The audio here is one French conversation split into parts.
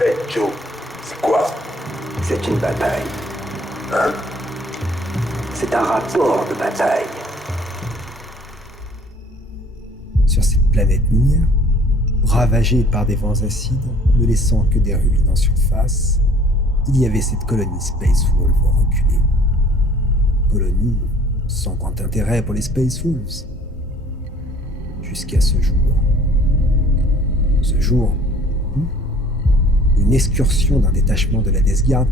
Hey Joe, c'est quoi? C'est une bataille. Hein? C'est un rapport de bataille. Sur cette planète minière, ravagée par des vents acides, ne laissant que des ruines en surface, il y avait cette colonie Space Wolf reculée. Colonie sans grand intérêt pour les Space Wolves. Jusqu'à ce jour. Ce jour, une excursion d'un détachement de la Death Guard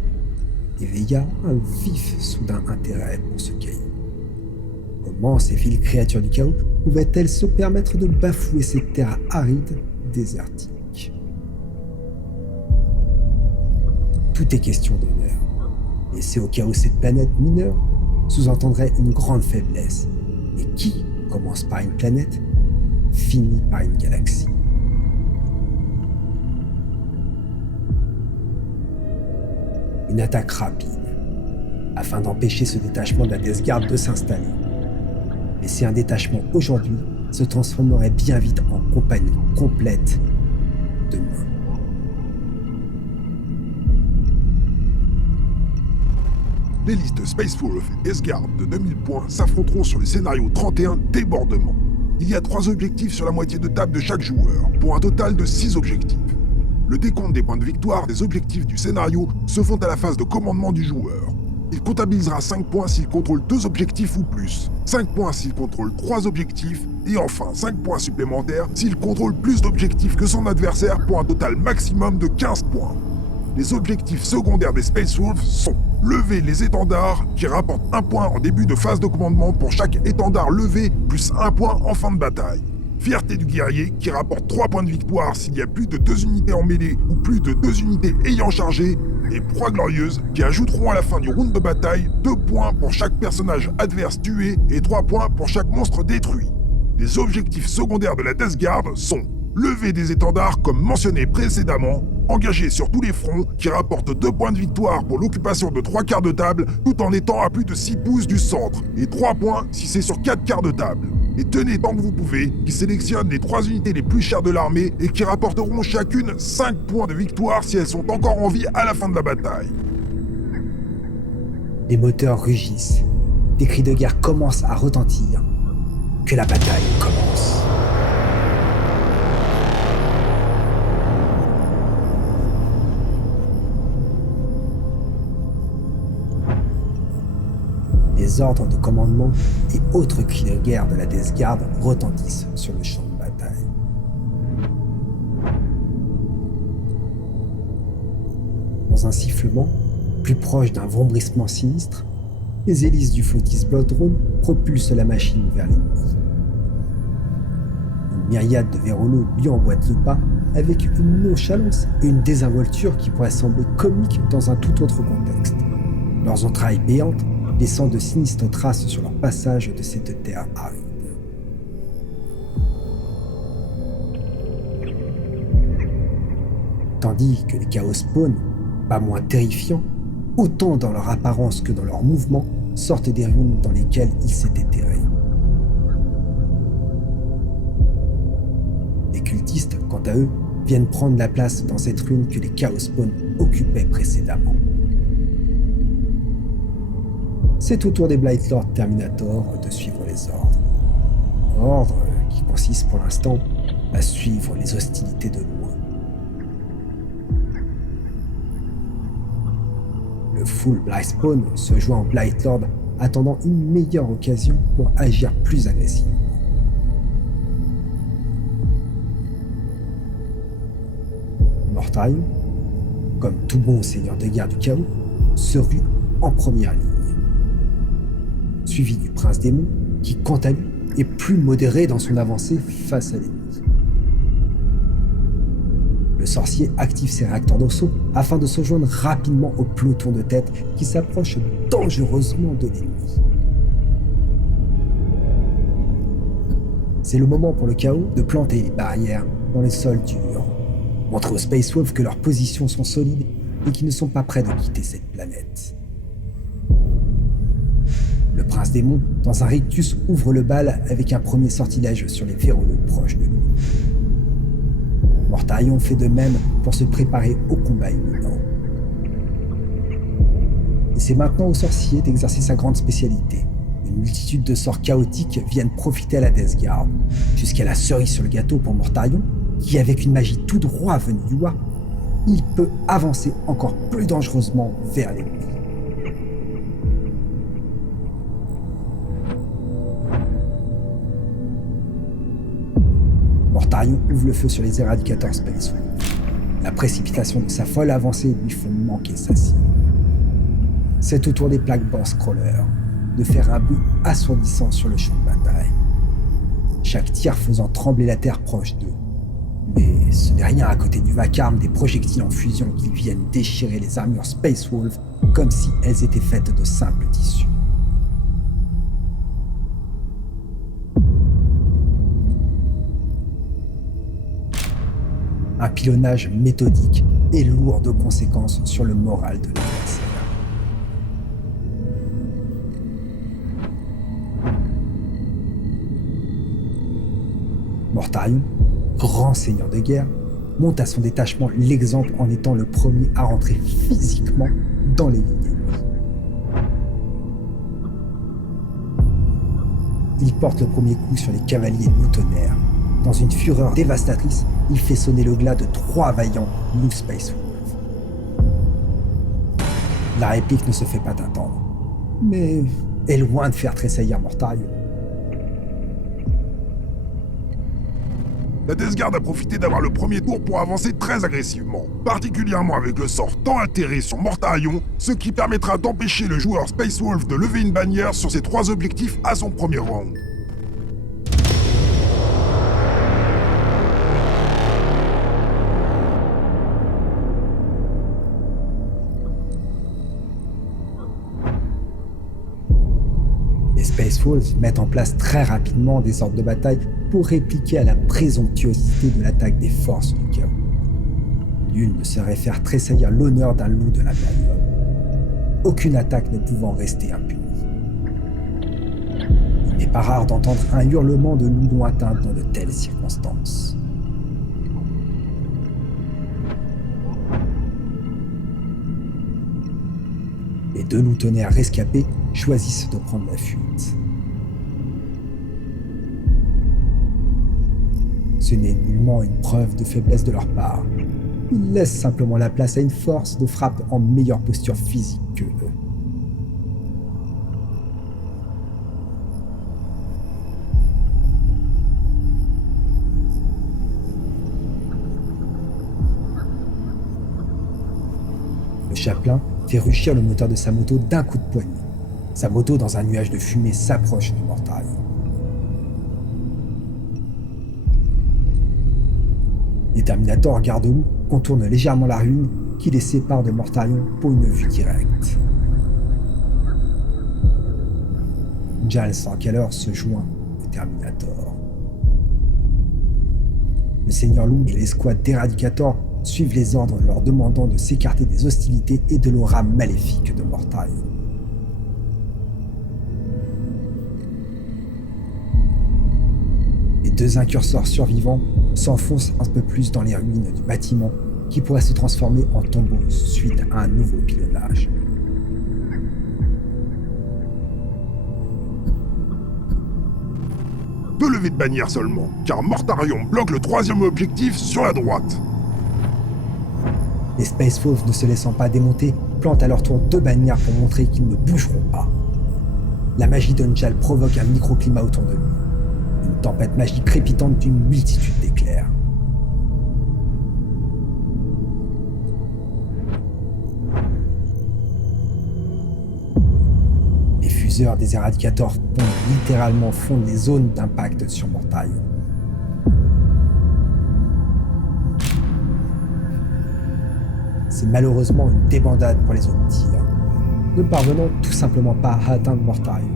éveilla un vif soudain intérêt pour ce caillou. Comment ces viles créatures du chaos pouvaient-elles se permettre de bafouer ces terres arides, désertiques? Tout est question d'honneur. Laisser au chaos cette planète mineure sous-entendrait une grande faiblesse. Et qui commence par une planète, finit par une galaxie. Une attaque rapide, afin d'empêcher ce détachement de la Death Guard de s'installer. Mais si un détachement aujourd'hui se transformerait bien vite en compagnie complète demain. Les listes Space Wolf et Death Guard de 2000 points s'affronteront sur le scénario 31 Débordement. Il y a 3 objectifs sur la moitié de table de chaque joueur, pour un total de 6 objectifs. Le décompte des points de victoire des objectifs du scénario se font à la phase de commandement du joueur. Il comptabilisera 5 points s'il contrôle 2 objectifs ou plus, 5 points s'il contrôle 3 objectifs, et enfin 5 points supplémentaires s'il contrôle plus d'objectifs que son adversaire pour un total maximum de 15 points. Les objectifs secondaires des Space Wolves sont lever les étendards, qui rapportent 1 point en début de phase de commandement pour chaque étendard levé, plus 1 point en fin de bataille. Fierté du guerrier, qui rapporte 3 points de victoire s'il y a plus de 2 unités en mêlée ou plus de 2 unités ayant chargé, et proies glorieuses, qui ajouteront à la fin du round de bataille 2 points pour chaque personnage adverse tué et 3 points pour chaque monstre détruit. Les objectifs secondaires de la Death Guard sont lever des étendards comme mentionné précédemment, engagé sur tous les fronts, qui rapporte 2 points de victoire pour l'occupation de 3 quarts de table, tout en étant à plus de 6 pouces du centre, et 3 points si c'est sur 4 quarts de table. Et tenez tant que vous pouvez, qui sélectionnent les 3 unités les plus chères de l'armée et qui rapporteront chacune 5 points de victoire si elles sont encore en vie à la fin de la bataille. Les moteurs rugissent, des cris de guerre commencent à retentir, que la bataille commence. Les ordres de commandement et autres cris de guerre de la Death Guard retentissent sur le champ de bataille. Dans un sifflement, plus proche d'un vombrissement sinistre, les hélices du Flotis Blood Drone propulsent la machine vers l'ennemi. Une myriade de vérolos lui emboîtent le pas avec une nonchalance et une désinvolture qui pourraient sembler comiques dans un tout autre contexte. Leurs entrailles béantes laissant de sinistres traces sur leur passage de cette terre aride. Tandis que les chaos spawn, pas moins terrifiants, autant dans leur apparence que dans leurs mouvements, sortent des ruines dans lesquelles ils s'étaient terrés. Les cultistes, quant à eux, viennent prendre la place dans cette ruine que les chaos spawn occupaient précédemment. C'est au tour des Blight Lord Terminator de suivre les ordres. Ordre qui consiste pour l'instant à suivre les hostilités de loin. Le full Blight Spawn se joint au Blight Lord attendant une meilleure occasion pour agir plus agressivement. Mortarion, comme tout bon seigneur de guerre du chaos, se rue en première ligne. Suivi du prince démon, qui quant à lui est plus modéré dans son avancée face à l'ennemi. Le sorcier active ses réacteurs d'assaut afin de se joindre rapidement au peloton de tête qui s'approche dangereusement de l'ennemi. C'est le moment pour le chaos de planter les barrières dans les sols durs, montrer aux Space Wolves que leurs positions sont solides et qu'ils ne sont pas prêts de quitter cette planète. Le prince démon, dans un rictus, ouvre le bal avec un premier sortilège sur les vérolos proches de lui. Mortarion fait de même pour se préparer au combat imminent. Et c'est maintenant au sorcier d'exercer sa grande spécialité. Une multitude de sorts chaotiques viennent profiter à la Death Guard, jusqu'à la cerise sur le gâteau pour Mortarion, qui avec une magie tout droit venue du Wa, il peut avancer encore plus dangereusement vers l'ennemi. Mortarion ouvre le feu sur les éradicateurs Space Wolf. La précipitation de sa folle avancée lui fait manquer sa cible. C'est au tour des plaques Borscrawler de faire un bruit assourdissant sur le champ de bataille. Chaque tir faisant trembler la terre proche d'eux. Mais ce n'est rien à côté du vacarme des projectiles en fusion qui viennent déchirer les armures Space Wolf comme si elles étaient faites de simples tissus. Un pilonnage méthodique et lourd de conséquences sur le moral de l'adversaire. Mortarion, grand seigneur de guerre, monte à son détachement l'exemple en étant le premier à rentrer physiquement dans les lignes ennemies. Il porte le premier coup sur les cavaliers loutonnaires. Dans une fureur dévastatrice, il fait sonner le glas de 3 vaillants Blue Space Wolf. La réplique ne se fait pas attendre, mais est loin de faire tressaillir Mortarion. La Death Guard a profité d'avoir le premier tour pour avancer très agressivement, particulièrement avec le sort tant atterré sur Mortarion, ce qui permettra d'empêcher le joueur Space Wolf de lever une bannière sur ses 3 objectifs à son premier round. Les Space Wolves mettent en place très rapidement des ordres de bataille pour répliquer à la présomptuosité de l'attaque des forces du chaos. L'une ne saurait faire tressaillir l'honneur d'un loup de la période, aucune attaque ne pouvant rester impunie. Il n'est pas rare d'entendre un hurlement de loup lointain dans de telles circonstances. Les 2 loutonnaires rescapés choisissent de prendre la fuite. Ce n'est nullement une preuve de faiblesse de leur part. Ils laissent simplement la place à une force de frappe en meilleure posture physique que eux. Le chapelain fait rugir le moteur de sa moto d'un coup de poignet. Sa moto, dans un nuage de fumée, s'approche de Mortarion. Les Terminators garde-loup contournent légèrement la ruine qui les sépare de Mortarion pour une vue directe. Jal Sankaler se joint au Terminator. Le Seigneur Loup et l'escouade d'Éradicator suivent les ordres leur demandant de s'écarter des hostilités et de l'aura maléfique de Mortarion. Les 2 incurseurs survivants s'enfoncent un peu plus dans les ruines du bâtiment qui pourrait se transformer en tombeau suite à un nouveau pilonnage. Deux levées de bannière seulement, car Mortarion bloque le 3e objectif sur la droite. Les Space Wolves, ne se laissant pas démonter, plantent à leur tour 2 bannières pour montrer qu'ils ne bougeront pas. La magie d'Unjal provoque un microclimat autour de lui. Une tempête magique crépitante d'une multitude d'éclairs. Les fuseurs des éradicators littéralement fondent les zones d'impact sur Mortarion. C'est malheureusement une débandade pour les autres tirs, ne parvenant tout simplement pas à atteindre Mortarion.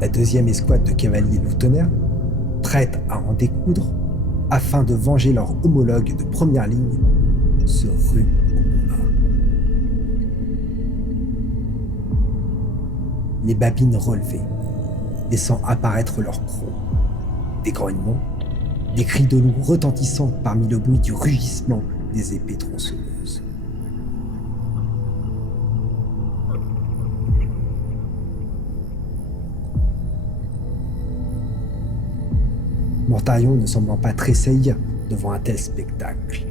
La 2e escouade de cavaliers loutonnaires, prête à en découdre, afin de venger leur homologue de première ligne, se ruent au combat. Les babines relevées, laissant apparaître leurs crocs. Des grognements, des cris de loup retentissant parmi le bruit du rugissement des épées tronçonneuses. Mortarion ne semblant pas tressaillir devant un tel spectacle.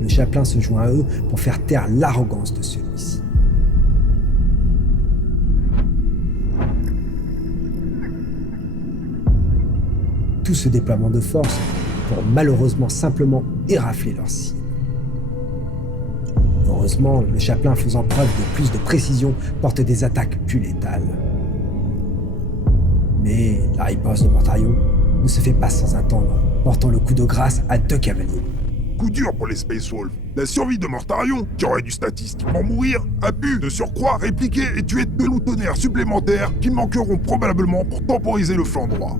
Le chapelain se joint à eux pour faire taire l'arrogance de celui-ci. Tout ce déploiement de force pour malheureusement simplement érafler leur cible. Heureusement, le chapelain faisant preuve de plus de précision porte des attaques plus létales. Mais la riposte de Mortarion ne se fait pas sans attendre, portant le coup de grâce à 2 cavaliers. Coup dur pour les Space Wolves. La survie de Mortarion, qui aurait dû statistiquement mourir, a pu, de surcroît, répliquer et tuer 2 loups-tonnerres supplémentaires qui manqueront probablement pour temporiser le flanc droit.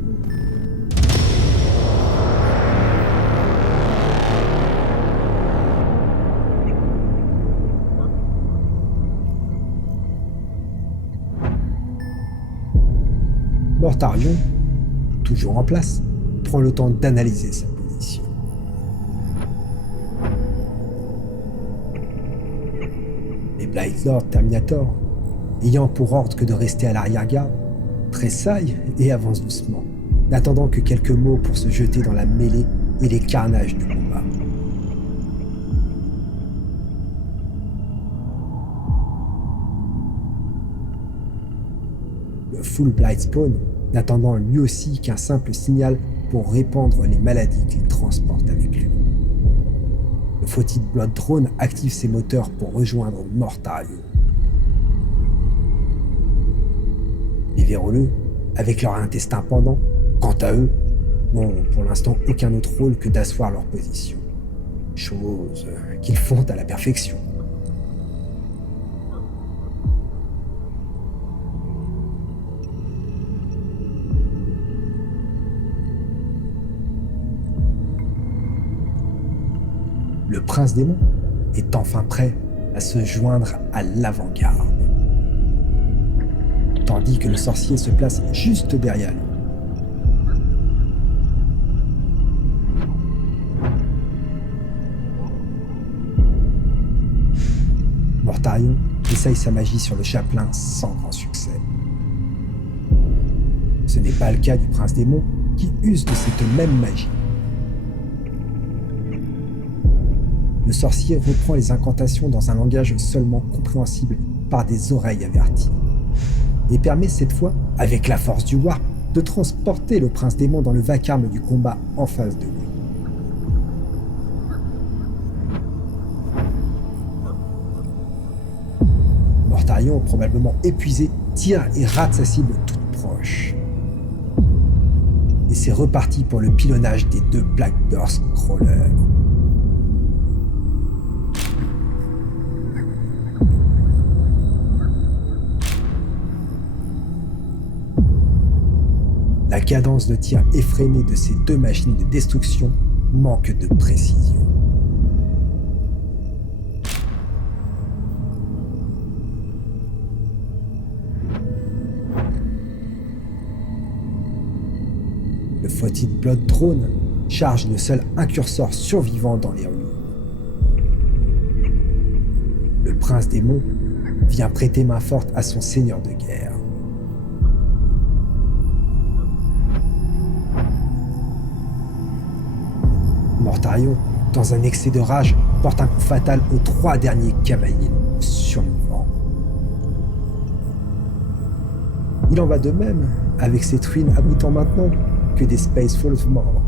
Mortarion, toujours en place, prend le temps d'analyser sa position. Les Blight Lord Terminator, ayant pour ordre que de rester à l'arrière-garde, tressaillent et avancent doucement, n'attendant que quelques mots pour se jeter dans la mêlée et les carnages du combat. Le Full Blight Spawn, n'attendant lui aussi qu'un simple signal pour répandre les maladies qu'il transporte avec lui. Le Fautid Blood Drone active ses moteurs pour rejoindre Mortarion. Les véroleux, avec leur intestin pendant, quant à eux, n'ont pour l'instant aucun autre rôle que d'asseoir leur position. Chose qu'ils font à la perfection. Le prince démon est enfin prêt à se joindre à l'avant-garde, tandis que le sorcier se place juste derrière lui. Mortarion essaye sa magie sur le chapelain sans grand succès. Ce n'est pas le cas du prince démon qui use de cette même magie. Le sorcier reprend les incantations dans un langage seulement compréhensible par des oreilles averties, et permet cette fois, avec la force du warp, de transporter le prince démon dans le vacarme du combat en face de lui. Mortarion, probablement épuisé, tire et rate sa cible toute proche. Et c'est reparti pour le pilonnage des 2 Black Burst Crawlers. La cadence de tir effrénée de ces 2 machines de destruction manque de précision. Le Fautid Blood Drone charge le seul incurseur survivant dans les ruines. Le prince démon vient prêter main forte à son seigneur de guerre. Mortarion, dans un excès de rage, porte un coup fatal aux 3 derniers cavaliers survivants. Il en va de même avec cette ruine abritant maintenant que des Space Wolves morts.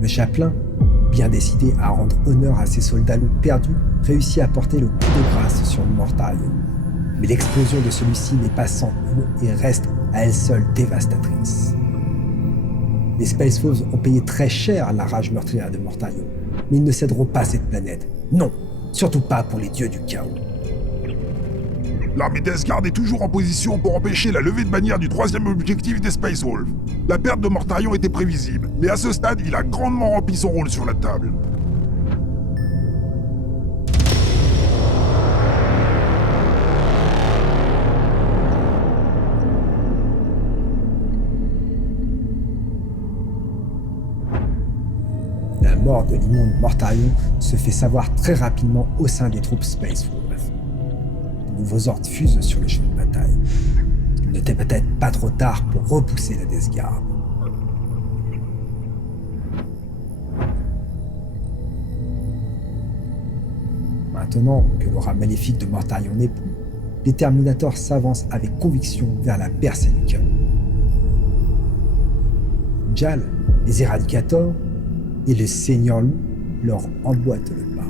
Le chapelain, bien décidé à rendre honneur à ses soldats loups perdus, réussit à porter le coup de grâce sur Mortarion. Mais l'explosion de celui-ci n'est pas sans coup et reste à elle seule dévastatrice. Les Space Wolves ont payé très cher la rage meurtrière de Mortarion, mais ils ne céderont pas cette planète, Non, surtout pas pour les dieux du chaos. L'armée Death Guard est toujours en position pour empêcher la levée de bannière du troisième objectif des Space Wolves. La perte de Mortarion était prévisible, mais à ce stade, il a grandement rempli son rôle sur la table. La mort de l'immonde Mortarion se fait savoir très rapidement au sein des troupes Space Wolves. De nouveaux ordres fusent sur le champ de bataille. Il n'était peut-être pas trop tard pour repousser la Death Guard. Maintenant que l'aura maléfique de Mortarion n'est plus, les Terminators s'avancent avec conviction vers la percée du chaos. Jal, les Éradicators et le Seigneur Loup leur emboîtent le pas.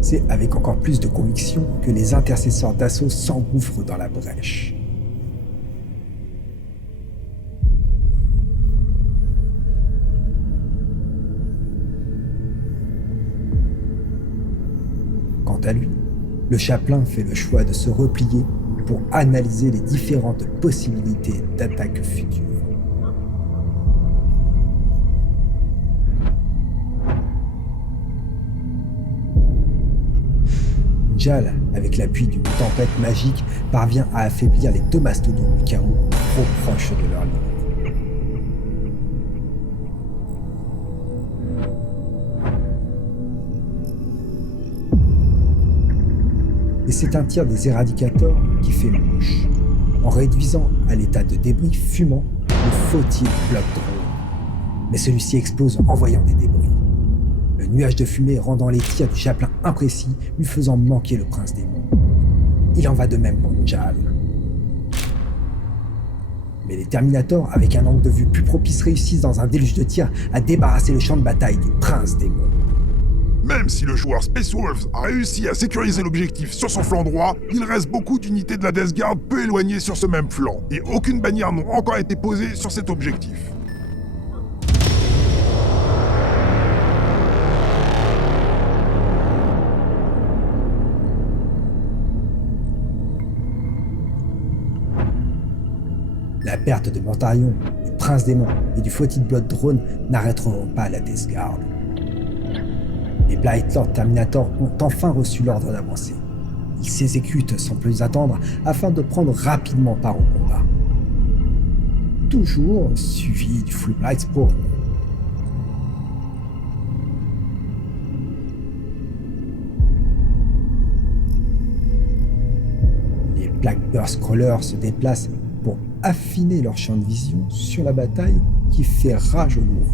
C'est avec encore plus de conviction que les intercesseurs d'assaut s'engouffrent dans la brèche. Quant à lui, le chapelain fait le choix de se replier pour analyser les différentes possibilités d'attaque futures. Jal, avec l'appui d'une tempête magique, parvient à affaiblir les deux mastodontes du chaos trop proches de leur ligne. Et c'est un tir des Éradicators qui fait mouche, en réduisant à l'état de débris fumant le faux-il bloc drone. Mais celui-ci explose en envoyant des débris. Le nuage de fumée rendant les tirs du chapelain imprécis, lui faisant manquer le prince démon. Il en va de même pour Jal. Mais les Terminators, avec un angle de vue plus propice, réussissent dans un déluge de tirs à débarrasser le champ de bataille du prince démon. Même si le joueur Space Wolves a réussi à sécuriser l'objectif sur son flanc droit, il reste beaucoup d'unités de la Death Guard peu éloignées sur ce même flanc, et aucune bannière n'a encore été posée sur cet objectif. La perte de Mortarion, du prince démon et du Faucet Blood Drone n'arrêteront pas la Death Guard. Les Blight Lord Terminator ont enfin reçu l'ordre d'avancer. Ils s'exécutent sans plus attendre afin de prendre rapidement part au combat. Toujours suivi du Full Blight Spawn. Les Blackburst Crawlers se déplacent pour affiner leur champ de vision sur la bataille qui fait rage au lourd.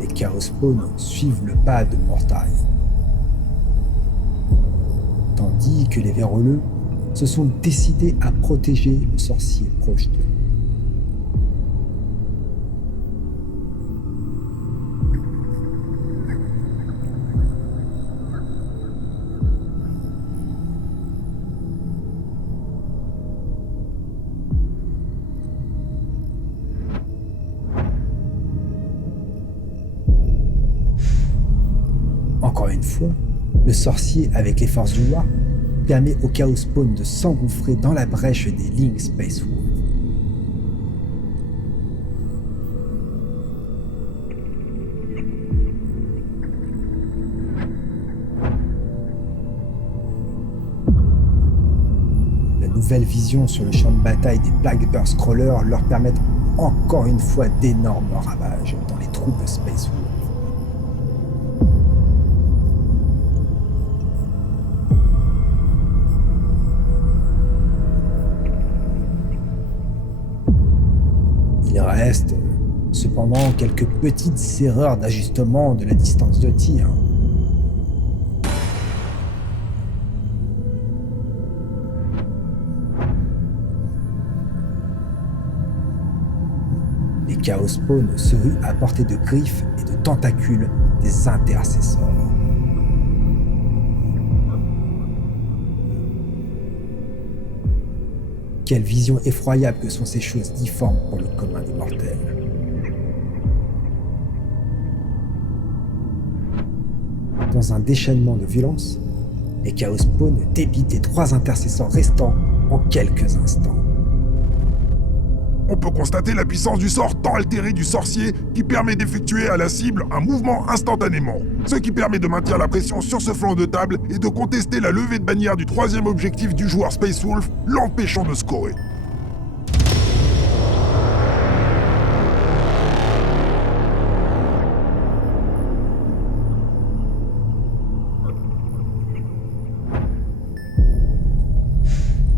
Les Chaos Spawn suivent le pas de Mortarion. Tandis que les Véroleux se sont décidés à protéger le sorcier proche d'eux. Encore une fois, le sorcier avec les forces du War permet au Chaos Spawn de s'engouffrer dans la brèche des lignes Space Wolves. La nouvelle vision sur le champ de bataille des Blackburst Crawlers leur permettent encore une fois d'énormes ravages dans les troupes Space Wolves. Il reste cependant quelques petites erreurs d'ajustement de la distance de tir. Chaos Spawn se rue à portée de griffes et de tentacules des intercesseurs. Quelle vision effroyable que sont ces choses difformes pour le commun des mortels. Dans un déchaînement de violence, les Chaos Spawn débitent les 3 intercesseurs restants en quelques instants. On peut constater la puissance du sort tant altéré du sorcier qui permet d'effectuer à la cible un mouvement instantanément. Ce qui permet de maintenir la pression sur ce flanc de table et de contester la levée de bannière du 3e objectif du joueur Space Wolf, l'empêchant de scorer.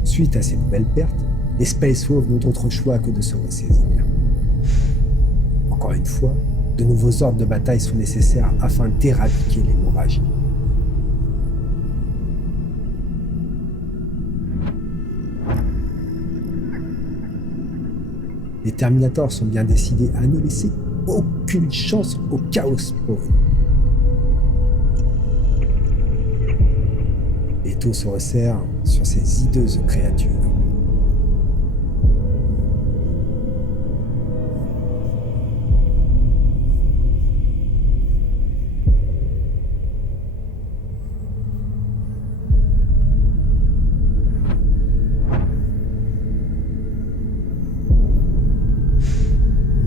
Suite à ces nouvelles pertes, les Space Wolves n'ont d'autre choix que de se ressaisir. Encore une fois, de nouveaux ordres de bataille sont nécessaires afin d'éradiquer l'hémorragie. Les Terminators sont bien décidés à ne laisser aucune chance au Chaos Spawn. L'étau se resserre sur ces hideuses créatures.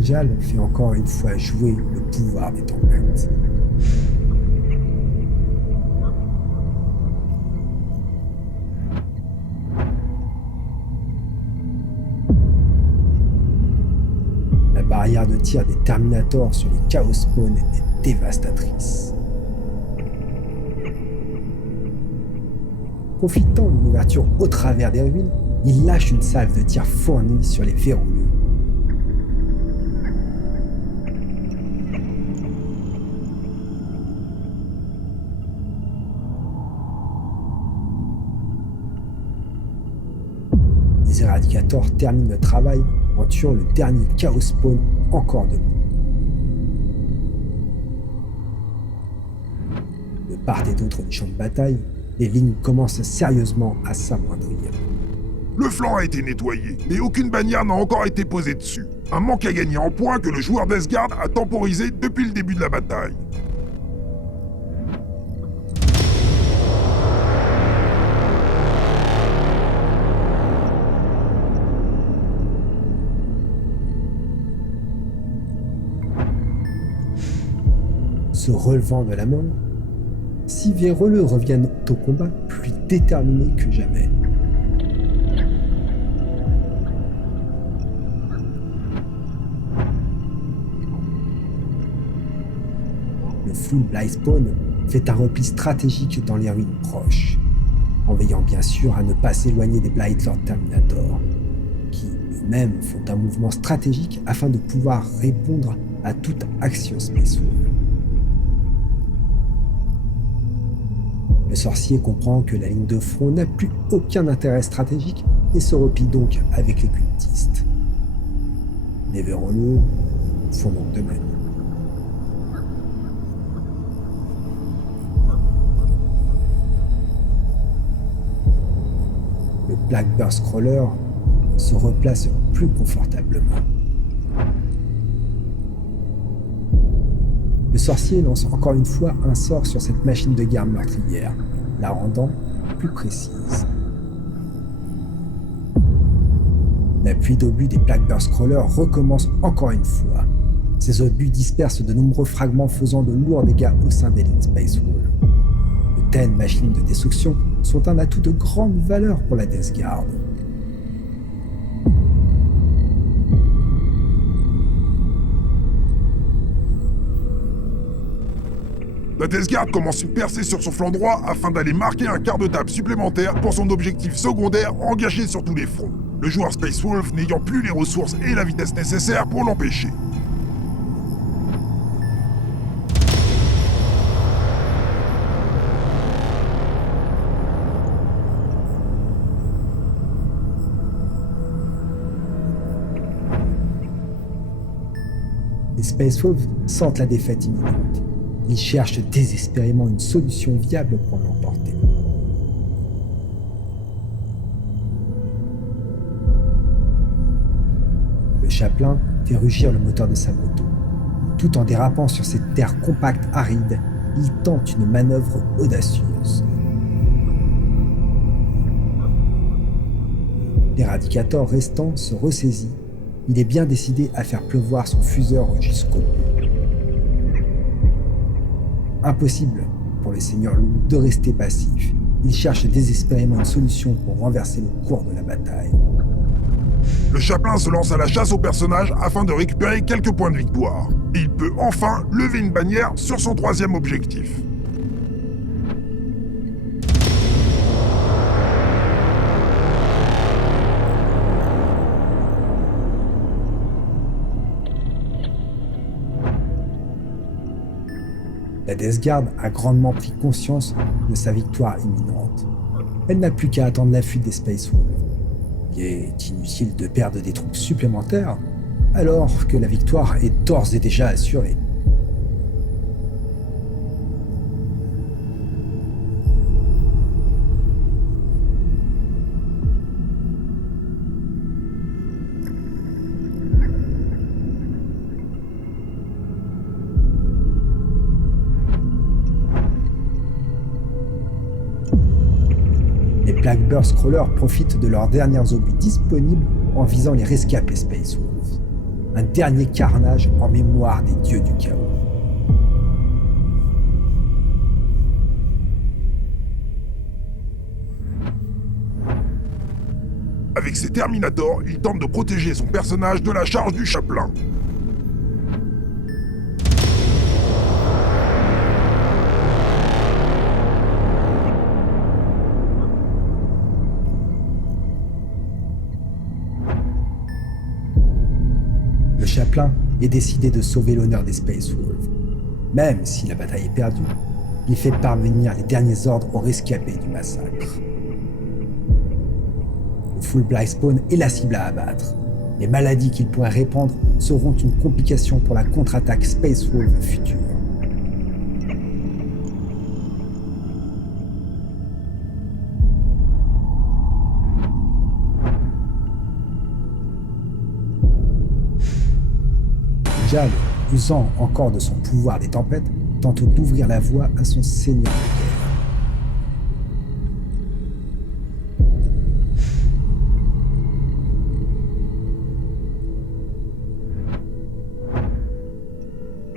Jal fait encore une fois jouer le pouvoir des tempêtes. La barrière de tir des Terminators sur les Chaos Spawn est dévastatrice. Profitant d'une ouverture au travers des ruines, il lâche une salve de tir fournie sur les véroleux. Les éradicateurs terminent le travail en tuant le dernier Chaos Spawn encore debout. De part et d'autre du champ de bataille, les lignes commencent sérieusement à s'amoindrir. Le flanc a été nettoyé, mais aucune bannière n'a encore été posée dessus. Un manque à gagner en points que le joueur d'Esgard a temporisé depuis le début de la bataille. Se relevant de la mort, 6 véroleux reviennent au combat plus déterminés que jamais. Le Full Blightspawn fait un repli stratégique dans les ruines proches, en veillant bien sûr à ne pas s'éloigner des Blightlord Terminator, qui eux-mêmes font un mouvement stratégique afin de pouvoir répondre à toute action Space Wolf. Le sorcier comprend que la ligne de front n'a plus aucun intérêt stratégique et se replie donc avec les cultistes. Les véroleux font donc de même. Le Blackbird Scroller se replace plus confortablement. Le sorcier lance encore une fois un sort sur cette machine de guerre meurtrière, la rendant plus précise. La pluie d'obus des Blackbird Scrollers recommence encore une fois. Ces obus dispersent de nombreux fragments faisant de lourds dégâts au sein des lignes Space Wolf. De telles machines de destruction sont un atout de grande valeur pour la Death Guard. La Death Guard commence une percée sur son flanc droit afin d'aller marquer un quart de table supplémentaire pour son objectif secondaire engagé sur tous les fronts. Le joueur Space Wolf n'ayant plus les ressources et la vitesse nécessaires pour l'empêcher. Space Wolves sentent la défaite imminente. Ils cherchent désespérément une solution viable pour l'emporter. Le Chaplain fait rugir le moteur de sa moto. Tout en dérapant sur cette terre compacte aride, il tente une manœuvre audacieuse. L'éradicateur restant se ressaisit. Il est bien décidé à faire pleuvoir son fuseur jusqu'au bout. Impossible pour le Seigneur Loup de rester passif. Il cherche désespérément une solution pour renverser le cours de la bataille. Le Chaplain se lance à la chasse au personnage afin de récupérer quelques points de victoire. Et il peut enfin lever une bannière sur son troisième objectif. La Death Guard a grandement pris conscience de sa victoire imminente. Elle n'a plus qu'à attendre la fuite des Space Wolves. Il est inutile de perdre des troupes supplémentaires alors que la victoire est d'ores et déjà assurée. Les Blackbird Scrollers profitent de leurs dernières obus disponibles en visant les rescapés Space Wolves. Un dernier carnage en mémoire des dieux du chaos. Avec ses Terminators, il tente de protéger son personnage de la charge du Chaplain. Le Chaplain est décidé de sauver l'honneur des Space Wolves. Même si la bataille est perdue, il fait parvenir les derniers ordres aux rescapés du massacre. Le Full Blight Spawn est la cible à abattre. Les maladies qu'il pourrait répandre seront une complication pour la contre-attaque Space Wolf future. Jal, usant encore de son pouvoir des tempêtes, tente d'ouvrir la voie à son seigneur de guerre.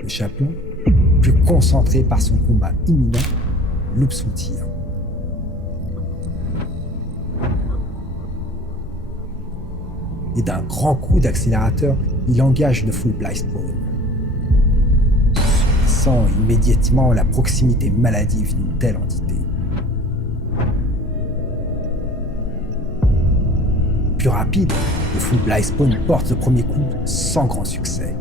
Le Chaplain, plus concentré par son combat imminent, loupe son tir. Et d'un grand coup d'accélérateur, il engage le Full Blight Spawn. Il sent immédiatement la proximité maladive d'une telle entité. Plus rapide, le Full Blight Spawn porte le premier coup sans grand succès.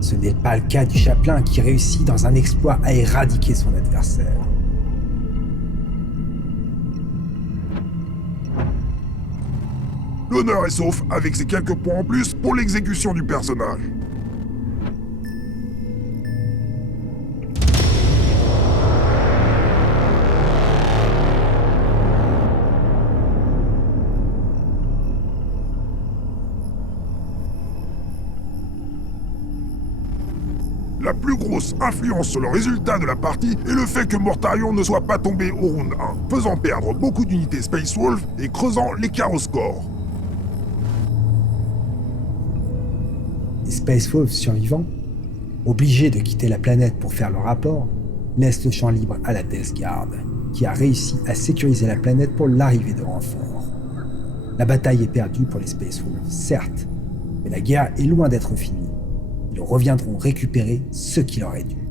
Ce n'est pas le cas du Chaplain qui réussit dans un exploit à éradiquer son adversaire. L'honneur est sauf avec ses quelques points en plus pour l'exécution du personnage. La plus grosse influence sur le résultat de la partie est le fait que Mortarion ne soit pas tombé au round 1, faisant perdre beaucoup d'unités Space Wolf et creusant l'écart au score. Les Space Wolves survivants, obligés de quitter la planète pour faire leur rapport, laissent le champ libre à la Death Guard, qui a réussi à sécuriser la planète pour l'arrivée de renforts. La bataille est perdue pour les Space Wolves, certes, mais la guerre est loin d'être finie. Ils reviendront récupérer ce qui leur est dû.